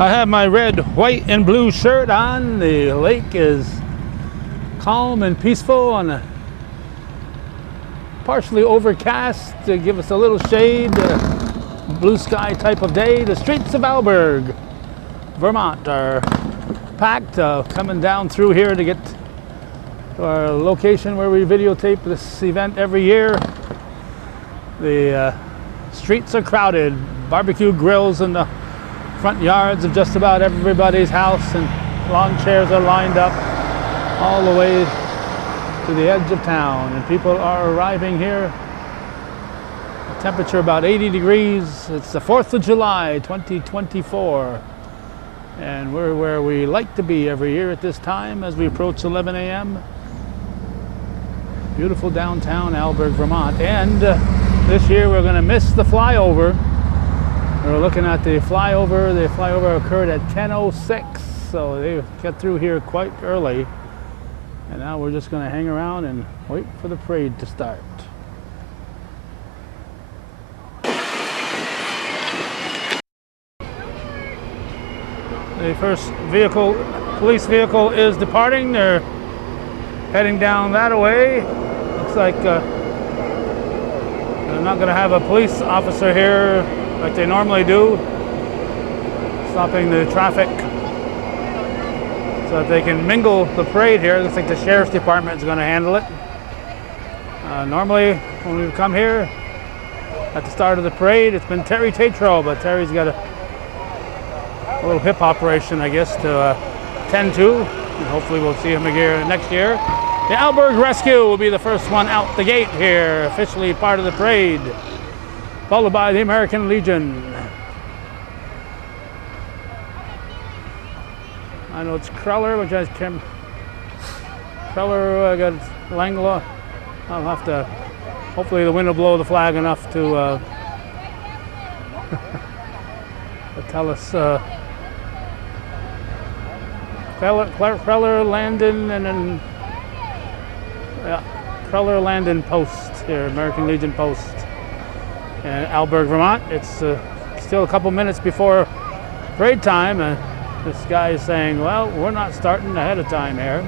I have my red, white, and blue shirt on. The lake is calm and peaceful on a partially overcast to give us a little shade, blue sky type of day. The streets of Alburgh, Vermont are packed, coming down through here to get to our location where we videotape this event every year. The streets are crowded, barbecue grills in the front yards of just about everybody's house, and lawn chairs are lined up all the way to the edge of town, and people are arriving here. The temperature about 80 degrees. It's the 4th of July 2024, and we're where we like to be every year at this time as we approach 11 a.m. Beautiful downtown Alburgh, Vermont. And this year we're going to miss the flyover. We're looking at the flyover. The flyover occurred at 10:06, so they got through here quite early. And now we're just going to hang around and wait for the parade to start. The first vehicle, police vehicle, is departing. They're heading down that way. Looks like they're not going to have a police officer here like they normally do, stopping the traffic so that they can mingle the parade here. Looks like the sheriff's department is going to handle it. Normally, when we come here at the start of the parade, it's been Terry Tatro, but Terry's got a little hip operation, I guess, to tend to. And hopefully we'll see him again next year. The Alburgh Rescue will be the first one out the gate here, officially part of the parade, followed by the American Legion. I know it's Cruller, which has Cruller, got Langlaw. I'll have to, hopefully the wind will blow the flag enough to tell us Cruller, Landon, and then Cruller, Landon Post here, American Legion Post in Alburgh, Vermont. It's still a couple minutes before parade time, and this guy is saying, well, we're not starting ahead of time here.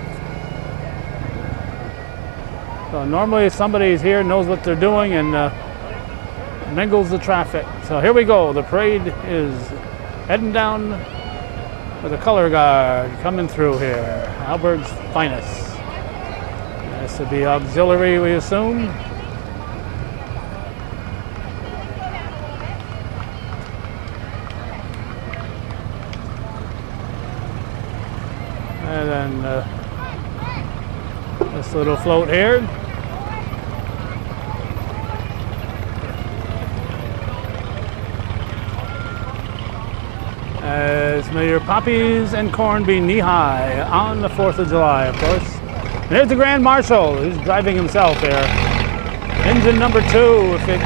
So normally somebody's here, knows what they're doing, and mingles the traffic. So here we go. The parade is heading down with a color guard coming through here. Alburgh's finest. This would be auxiliary, we assume. And then this little float here. May your poppies and corn be knee-high on the 4th of July, of course. And here's the Grand Marshal, who's driving himself here. Engine number 2, if it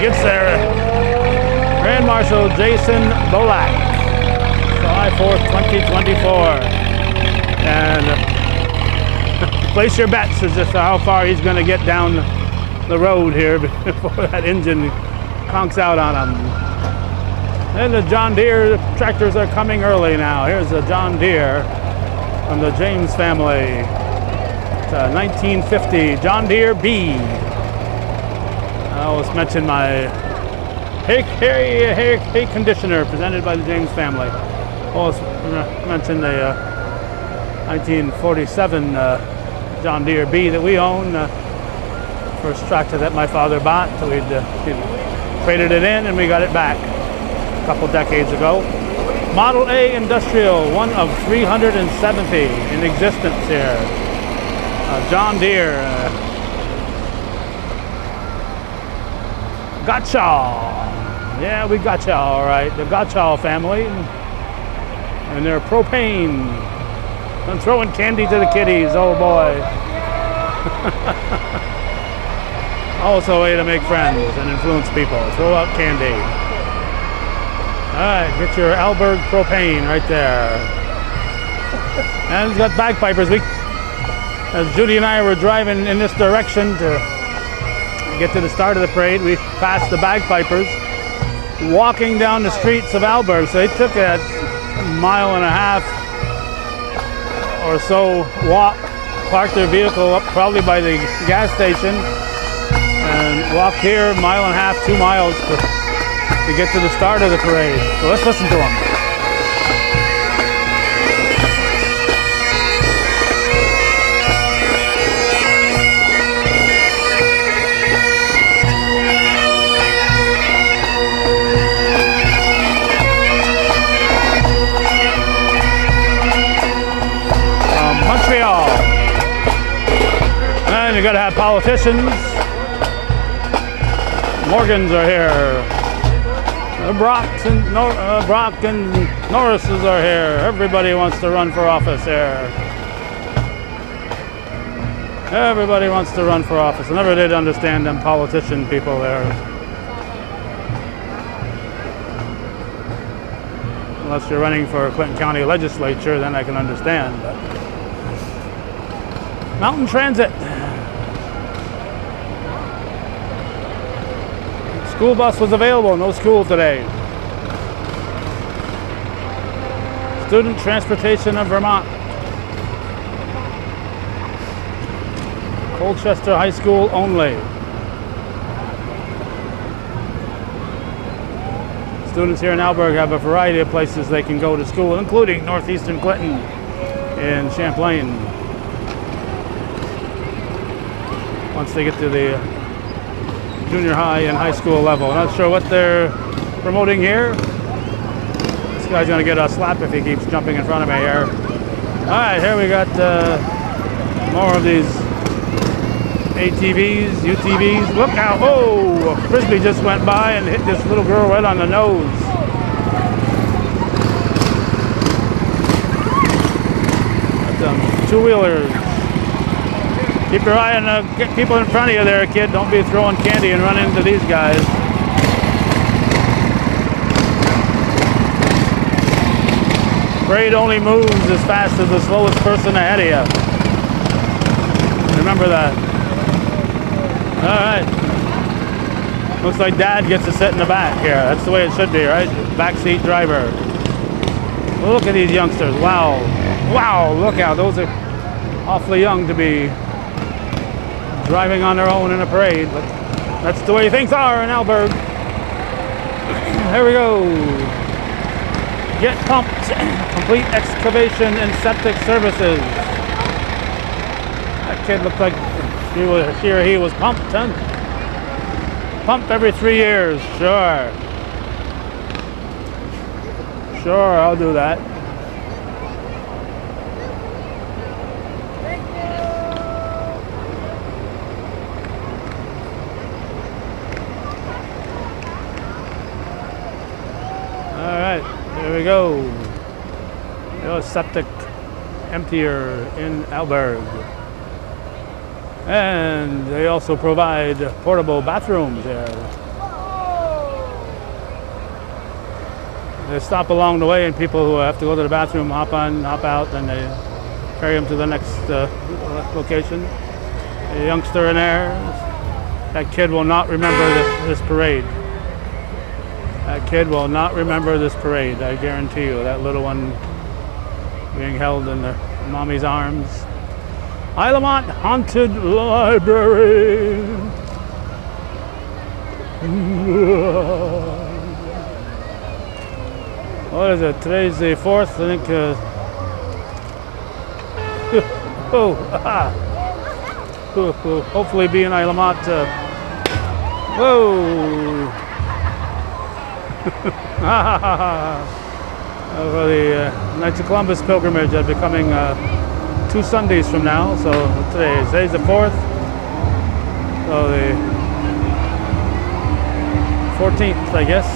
gets there. Grand Marshal Jason Bolak, July 4th, 2024. And place your bets as to how far he's going to get down the road here before that engine conks out on him. And the John Deere tractors are coming early now. Here's a John Deere from the James family. It's a 1950 John Deere B. I always mention my hay conditioner presented by the James family. Always mention the 1947 John Deere B that we own. First tractor that my father bought. So we'd traded it in and we got it back a couple decades ago. Model A Industrial, one of 370 in existence here. John Deere. Gotcha. Yeah, we gotcha, all right. The Gotcha family. And they're propane. I'm throwing candy to the kiddies, oh boy. Also a way to make friends and influence people. Throw out candy. All right, get your Alburgh propane right there. And it's got bagpipers. As Judy and I were driving in this direction to get to the start of the parade, we passed the bagpipers walking down the streets of Alburgh. So they took a mile and a half or so walk, park their vehicle up probably by the gas station and walk here mile and a half, 2 miles to get to the start of the parade. So let's listen to them. And you got to have politicians. Morgans are here. Brock and Norrises are here. Everybody wants to run for office here. Everybody wants to run for office. I never did understand them politician people there. Unless you're running for Clinton County Legislature, then I can understand. But Mountain Transit. School bus was available, no school today. Student Transportation of Vermont. Colchester High School only. Students here in Alburgh have a variety of places they can go to school, including northeastern Clinton and Champlain. Once they get to the junior high and high school level. I'm not sure what they're promoting here. This guy's gonna get a slap if he keeps jumping in front of me here. All right, here we got more of these ATVs, UTVs. Look out, oh, a Frisbee just went by and hit this little girl right on the nose. Got two-wheelers. Keep your eye on the people in front of you there, kid. Don't be throwing candy and run into these guys. Parade only moves as fast as the slowest person ahead of you. Remember that. All right. Looks like Dad gets to sit in the back here. That's the way it should be, right? Backseat driver. Look at these youngsters. Wow. Wow, look out. Those are awfully young to be driving on their own in a parade, but that's the way things are in Alburgh. Here we go. Get pumped. Complete excavation and septic services. That kid looked like he was pumped, huh? Pumped every 3 years. Sure. Sure, I'll do that. There we go. Septic emptier in Alburgh. And they also provide portable bathrooms here. They stop along the way and people who have to go to the bathroom hop on, hop out, and they carry them to the next location. A youngster in there. That kid will not remember this parade. That kid will not remember this parade, I guarantee you. That little one being held in their mommy's arms. Lamont Haunted Library. What is it? Today's the 4th, I think. Hopefully be in Lamont. Whoa! For the Knights of Columbus pilgrimage that will be coming 2 Sundays from now. So today's the 4th. So the 14th, I guess,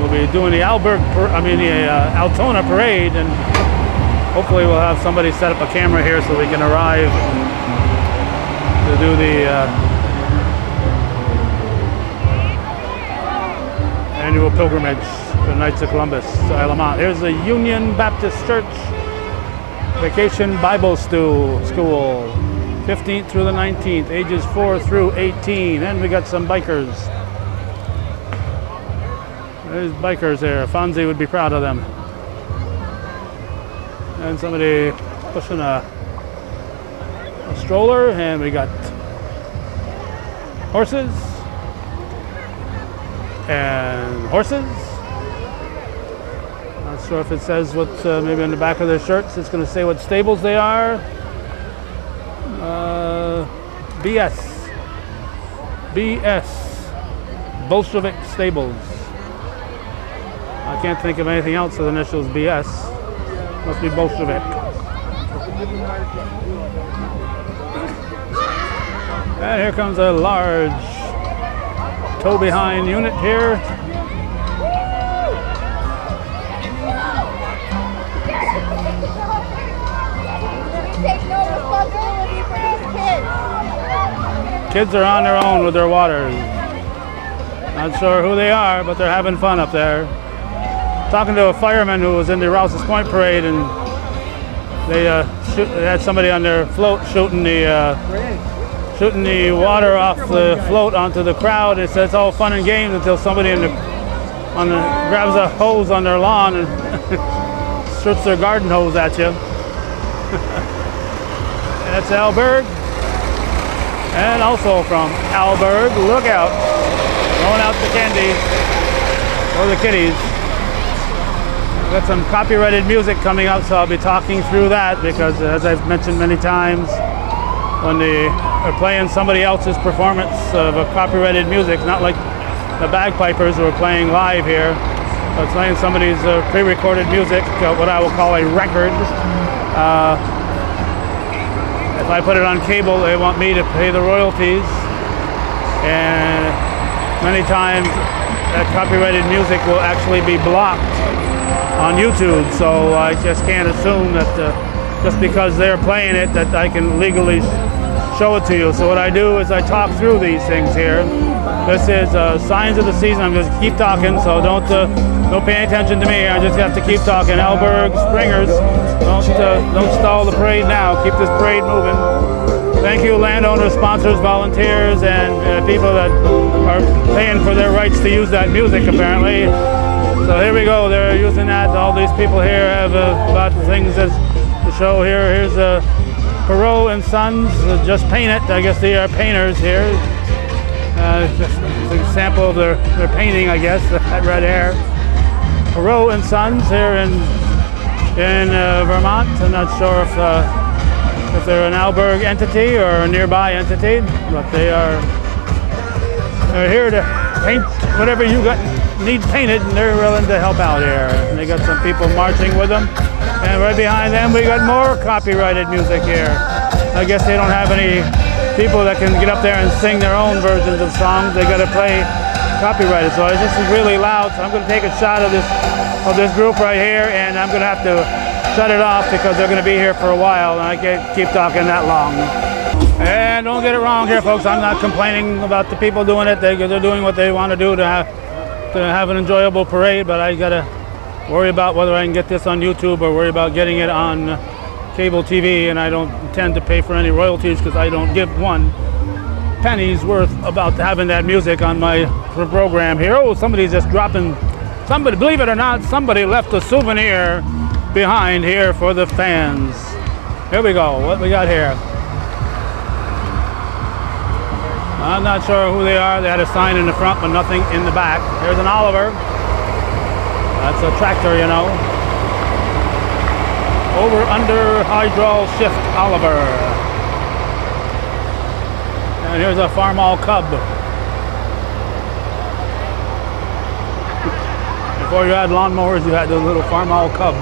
we'll be doing the Altona parade, and hopefully we'll have somebody set up a camera here so we can arrive to do the annual pilgrimage for the Knights of Columbus to Lamont. Here's the Union Baptist Church Vacation Bible School, 15th through the 19th, ages 4 through 18. And we got some bikers. There's bikers there. Fonzie would be proud of them. And somebody pushing a stroller, and we got horses and horses. Not sure if it says what, maybe on the back of their shirts it's going to say what stables they are. BS, Bolshevik Stables. I can't think of anything else with initials BS. Must be Bolshevik. And here comes a large tow-behind unit here. Take no responsibility for those kids. Kids are on their own with their waters. Not sure who they are, but they're having fun up there. Talking to a fireman who was in the Rouse's Point Parade, and they had somebody on their float shooting the water off the float onto the crowd. It says it's all fun and games until somebody grabs a hose on their lawn and shoots their garden hose at you. That's Alburgh. And also from Alburgh, look out. Throwing out the candy for the kiddies. I've got some copyrighted music coming up, so I'll be talking through that because, as I've mentioned many times, when they're playing somebody else's performance of a copyrighted music, not like the bagpipers who are playing live here, but playing somebody's pre-recorded music, what I will call a record. If I put it on cable, they want me to pay the royalties, and many times that copyrighted music will actually be blocked on YouTube, so I just can't assume that just because they're playing it that I can legally show it to you. So what I do is I talk through these things here. This is Signs of the Season. I'm just keep talking, so don't pay attention to me. I just have to keep talking. Alburgh Springers, don't stall the parade now. Keep this parade moving. Thank you, landowners, sponsors, volunteers, and people that are paying for their rights to use that music, apparently. So here we go. They're using that. All these people here have about things to show here. Here's Perot and Sons, just paint it. I guess they are painters here. Just a sample of their painting, I guess, that red hair. Perot and Sons here in Vermont. I'm not sure if they're an Alburgh entity or a nearby entity, but they're here to paint whatever you need painted, and they're willing to help out here. And they got some people marching with them, and right behind them we got more copyrighted music here. I guess they don't have any people that can get up there and sing their own versions of songs. They got to play copyrighted. So this is really loud, so I'm going to take a shot of this group right here, and I'm going to have to shut it off because they're going to be here for a while, and I can't keep talking that long. And don't get it wrong here, folks. I'm not complaining about the people doing it. They're doing what they want to do to have an enjoyable parade, but I got to worry about whether I can get this on YouTube or worry about getting it on cable TV, and I don't intend to pay for any royalties because I don't give one penny's worth about having that music on my program here. Oh, somebody's just dropping, believe it or not, somebody left a souvenir behind here for the fans. Here we go. What we got here? I'm not sure who they are. They had a sign in the front, but nothing in the back. Here's an Oliver. That's a tractor, you know. Over under hydraul shift Oliver. And here's a Farmall Cub. Before you had lawnmowers, you had those little Farmall Cubs.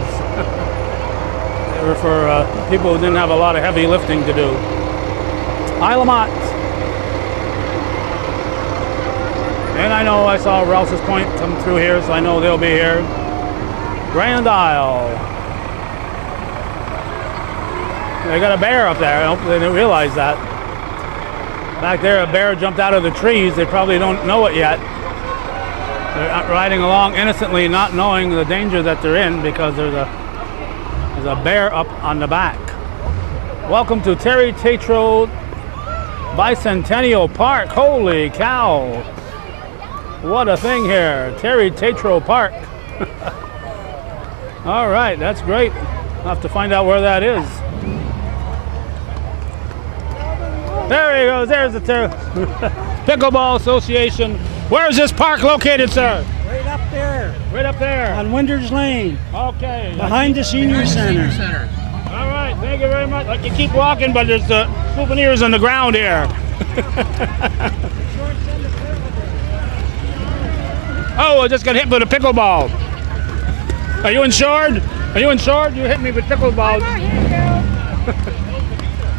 They were for people who didn't have a lot of heavy lifting to do. Isle of Mott. And I know I saw Rouse's Point come through here, so I know they'll be here. Grand Isle. They got a bear up there. I hope they didn't realize that. Back there, a bear jumped out of the trees. They probably don't know it yet. They're riding along innocently, not knowing the danger that they're in because there's a bear up on the back. Welcome to Terry Tatro Bicentennial Park. Holy cow. What a thing here. Terry Tatro Park. All right, that's great. I'll have to find out where that is. There he goes. There's the Pickleball Association. Where is this park located, sir? Right up there. Right up there. On Winters Lane. Okay. Behind the Senior Center. All right. Thank you very much. Like you keep walking, but there's souvenirs on the ground here. Oh, I just got hit with a pickleball. Are you insured? Are you insured? You hit me with pickleballs.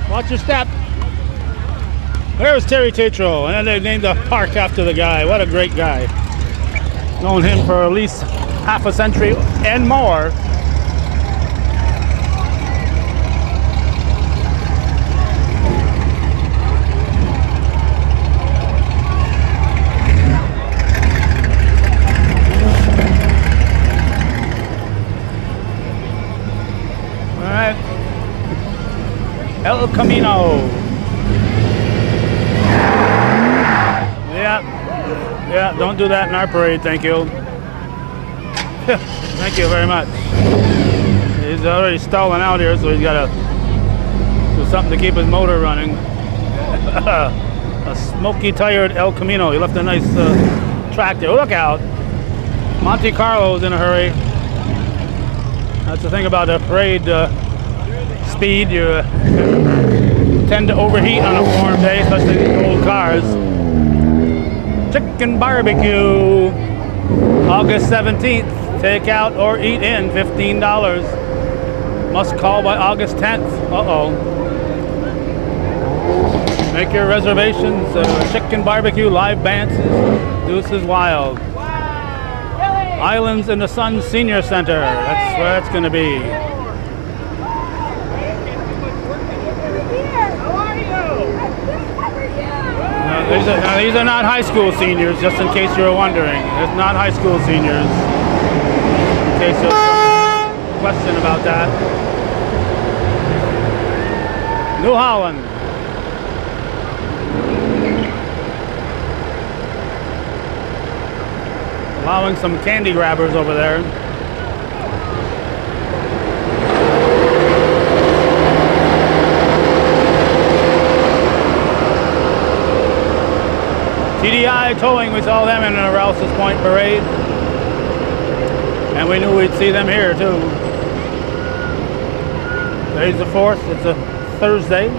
Watch your step. There's Terry Tatro, and then they named the park after the guy. What a great guy. Known him for at least half a century and more. All right. El Camino. Yeah, don't do that in our parade, thank you. Thank you very much. He's already stalling out here, so he's got to do something to keep his motor running. A smoky tired El Camino. He left a nice track there. Look out. Monte Carlo's in a hurry. That's the thing about the parade speed. You tend to overheat on a warm day, especially these old cars. Chicken barbecue, August 17th. Take out or eat in, $15. Must call by August 10th. Uh-oh. Make your reservations. Chicken barbecue, live dances, Deuces Wild. Islands in the Sun Senior Center. That's where it's going to be. These are not high school seniors, just in case you were wondering. It's not high school seniors. In case there's some question about that. New Holland. Allowing some candy grabbers over there. TDI Towing, we saw them in the Rouse's Point Parade. And we knew we'd see them here too. Today's the 4th, it's a Thursday.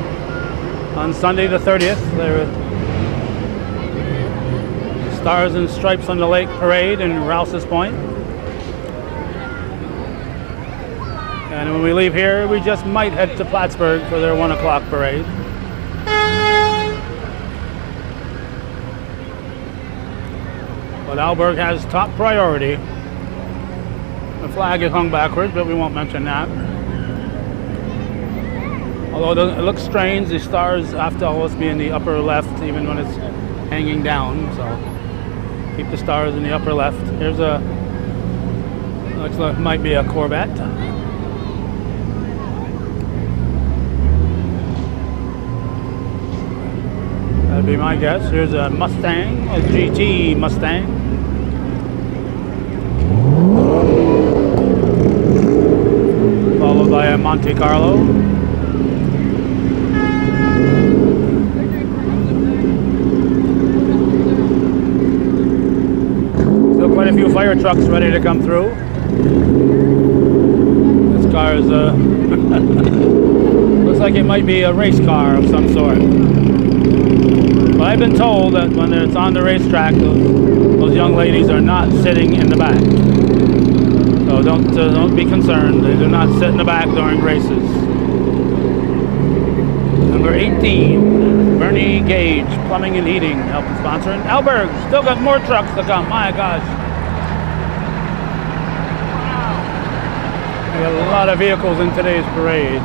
On Sunday the 30th, there were Stars and Stripes on the Lake Parade in Rouse's Point. And when we leave here, we just might head to Plattsburgh for their 1 o'clock parade. But Alburgh has top priority. The flag is hung backwards, but we won't mention that. Although it looks strange, the stars have to always be in the upper left, even when it's hanging down. So keep the stars in the upper left. Here's a, looks like it might be a Corvette. That'd be my guess. Here's a Mustang, a GT Mustang. Followed by a Monte Carlo. Still quite a few fire trucks ready to come through. This car is looks like it might be a race car of some sort. But I've been told that when it's on the racetrack, those young ladies are not sitting in the back. So don't be concerned. They do not sit in the back during races. Number 18, Bernie Gage, Plumbing and Heating, helping sponsor. And Alburgh, still got more trucks to come. My gosh. We got a lot of vehicles in today's parade.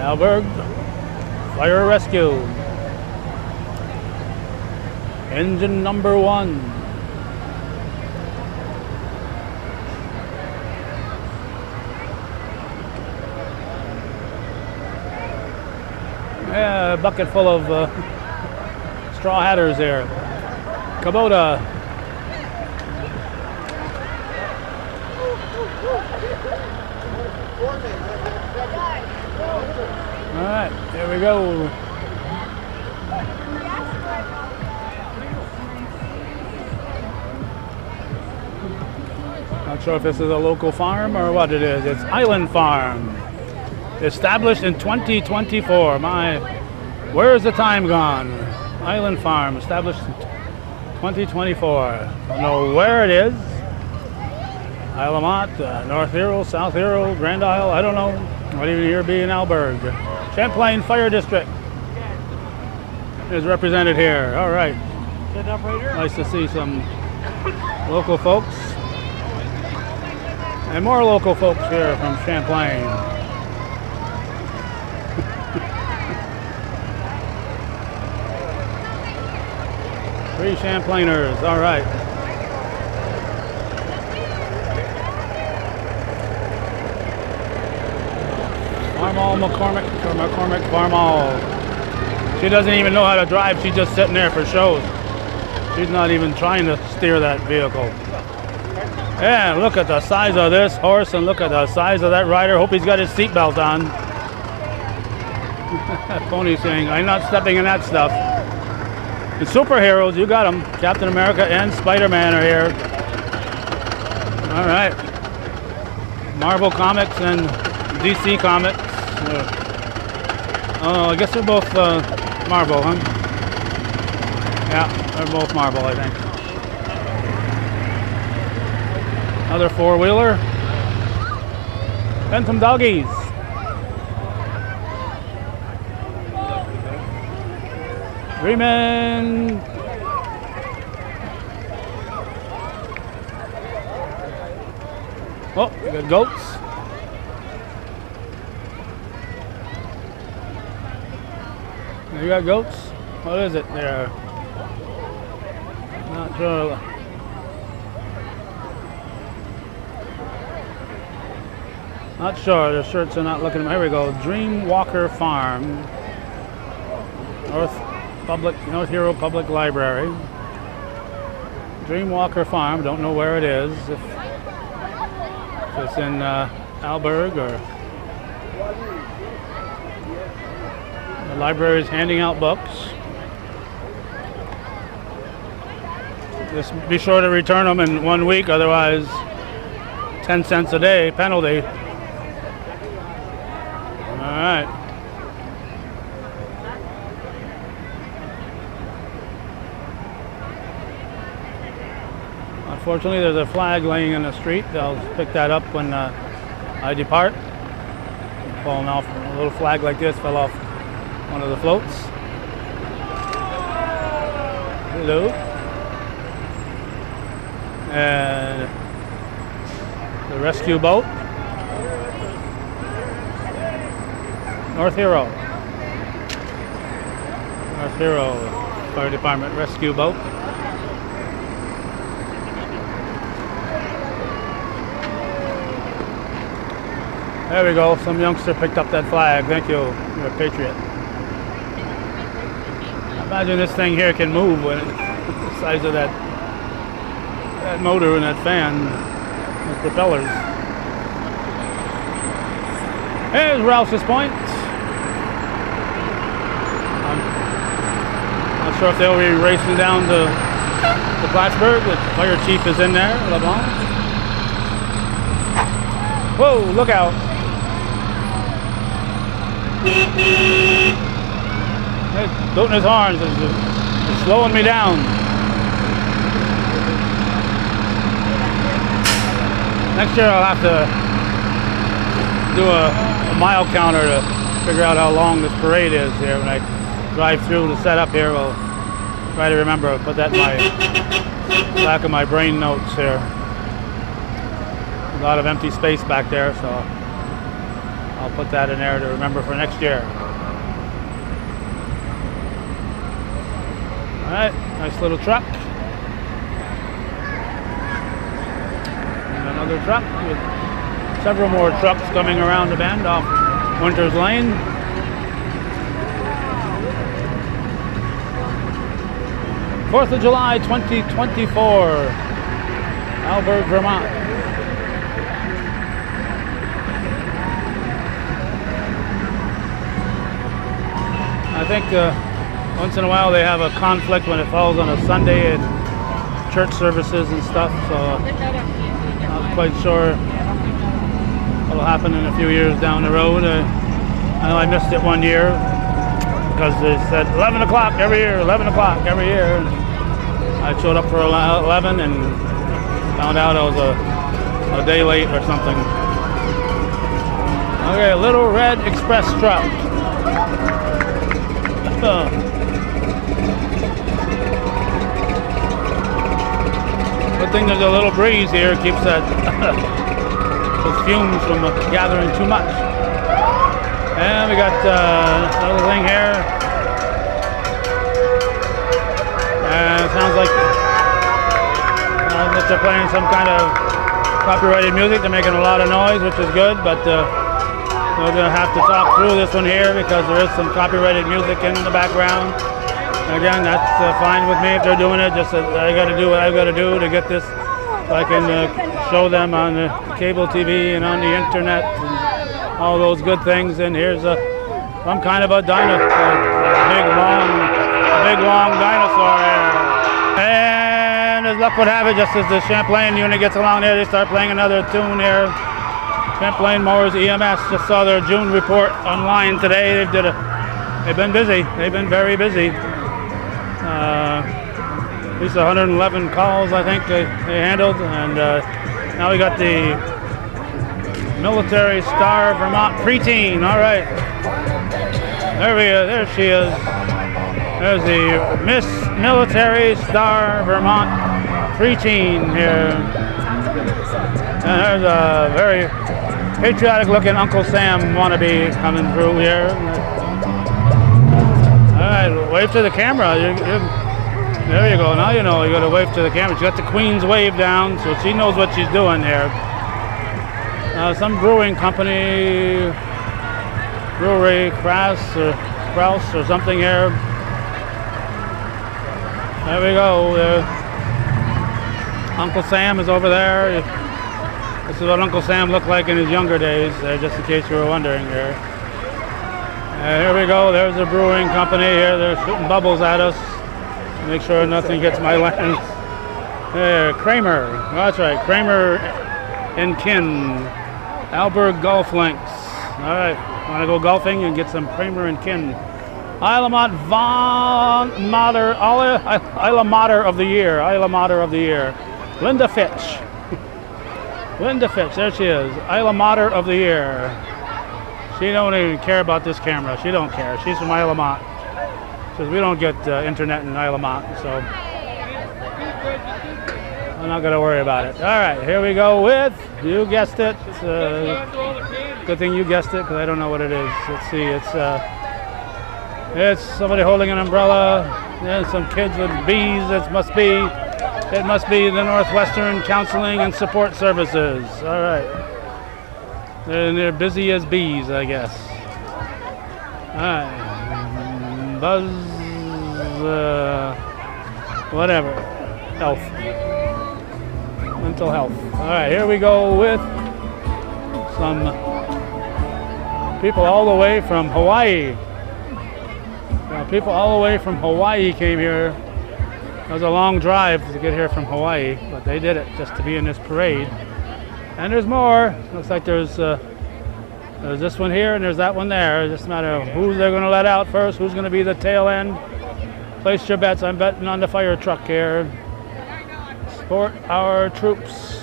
Alburgh Fire Rescue. Engine number 1. Yeah, a bucket full of Straw Hatters here. Kubota. All right, here we go. Not sure if this is a local farm or what it is. It's Island Farm. Established in 2024. Where's the time gone? Island Farm, established in 2024. Don't know where it is. Isle of Mont, North Hero, South Hero, Grand Isle, I don't know. Might even here be in Alburgh. Champlain Fire District is represented here. All right. Nice to see some local folks. And more local folks here from Champlain. Three Champlainers, all right. Farmall McCormick, or McCormick Farmall. She doesn't even know how to drive, she's just sitting there for shows. She's not even trying to steer that vehicle. And look at the size of this horse and look at the size of that rider. Hope he's got his seatbelt on. That pony's saying, I'm not stepping in that stuff. The superheroes, you got them. Captain America and Spider-Man are here. All right. Marvel Comics and DC Comics. Oh, I guess they're both Marvel, huh? Yeah, they're both Marvel, I think. Another four-wheeler. And some doggies. Three men. Oh, we got goats. You got goats? What is it there? Not sure. Not sure. The shirts are not looking. Here we go. Dreamwalker Farm. North Hero Public Library. Dreamwalker Farm. Don't know where it is. If it's in Alburgh or. The library is handing out books. Just be sure to return them in 1 week, otherwise 10 cents a day penalty. All right. Unfortunately, there's a flag laying in the street. I'll pick that up when I depart. Falling off, a little flag like this fell off one of the floats. Hello. And the rescue boat. North Hero. North Hero Fire Department rescue boat. There we go. Some youngster picked up that flag. Thank you. You're a patriot. Imagine this thing here can move when it's the size of that motor and that fan, those propellers. Here's Rouse's Point. I'm not sure if they'll be racing down to Plattsburgh. The fire chief is in there, LeBlanc. Whoa, look out. He's tooting his horns. It's slowing me down. Next year I'll have to do a mile counter to figure out how long this parade is here. When I drive through the setup here, we'll try to remember. Put that in my back of my brain notes here. A lot of empty space back there, so I'll put that in there to remember for next year. All right, nice little truck. And another truck with several more trucks coming around the bend off Winters Lane. 4th of July 2024, Alburgh, Vermont. I think once in a while they have a conflict when it falls on a Sunday at church services and stuff, so I'm not quite sure what'll happen in a few years down the road. I know I missed it one year because they said 11 o'clock every year, 11 o'clock every year. And I showed up for 11 and found out I was a day late or something. Okay, Little Red Express truck. Good thing there's a little breeze here, keeps that those fumes from gathering too much. And we got another thing here. And it sounds like that they're playing some kind of copyrighted music. They're making a lot of noise, which is good, but we're going to have to talk through this one here because there is some copyrighted music in the background. Again, that's fine with me if they're doing it. Just I got to do what I've got to do to get this so I can show them on the cable TV and on the internet and all those good things. And here's some kind of a dinosaur, a big long dinosaur here. And as luck would have it, just as the Champlain unit gets along there, they start playing another tune here. Champlain Mowers EMS just saw their June report online today. They've been busy. They've been very busy. At least 111 calls, I think, they handled. And now we got the Military Star Vermont preteen. All right. There she is. There's the Miss Military Star Vermont preteen here. And there's a very patriotic-looking Uncle Sam wannabe coming through here. All right, wave to the camera. There you go. Now you know you got to wave to the camera. She got the Queen's wave down, so she knows what she's doing here. Some brewing company, brewery, Kraus or something here. There we go. Uncle Sam is over there. This is what Uncle Sam looked like in his younger days, just in case you were wondering here. Here we go. There's the brewing company here. They're shooting bubbles at us. Make sure nothing gets my lens. There, Kramer. Oh, that's right, Kramer and Kin. Alburgh Golf Links. All right, want to go golfing and get some Kramer and Kin. Isla Mater of the year. Isla Mater of the year. Linda Fitch. Linda Fitch, there she is. Isla Mater of the year. She don't even care about this camera. She don't care. She's from Isla Mott. Says we don't get internet in Isla Mott, so I'm not going to worry about it. All right, here we go with, you guessed it. Good thing you guessed it because I don't know what it is. Let's see. It's somebody holding an umbrella. And some kids with bees. It must be the Northwestern Counseling and Support Services. All right. They're busy as bees, I guess. All right. Buzz, whatever. Health. Mental health. All right, here we go with some people all the way from Hawaii. People all the way from Hawaii came here. It was a long drive to get here from Hawaii, but they did it just to be in this parade. And there's more. Looks like there's this one here and there's that one there. It's just a matter of who they're going to let out first, who's going to be the tail end. Place your bets. I'm betting on the fire truck here. Support our troops.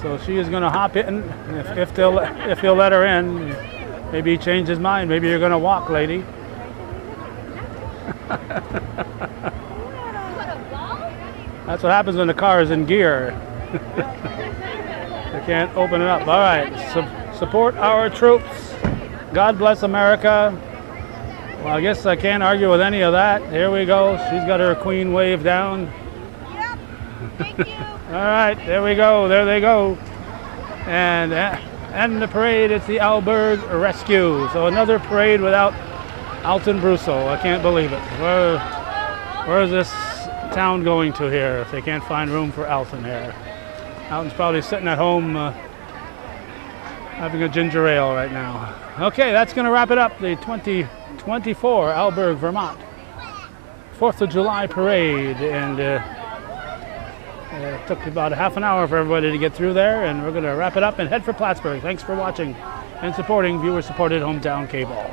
So she is going to hop in if he'll let her in. Maybe he changed his mind. Maybe you're going to walk, lady. That's what happens when the car is in gear. They can't open it up. All right, support our troops. God bless America. Well, I guess I can't argue with any of that. Here we go. She's got her Queen wave down. Yep. Thank you. All right, there we go. There they go. And the parade, it's the Alburgh Rescue. So another parade without Alton Brusso. I can't believe it. Where is this town going to here if they can't find room for Alton here? Alton's probably sitting at home having a ginger ale right now. Okay, that's going to wrap it up. The 2024 Alburgh, Vermont 4th of July parade. And it took about a half an hour for everybody to get through there. And we're going to wrap it up and head for Plattsburgh. Thanks for watching and supporting viewer-supported hometown cable.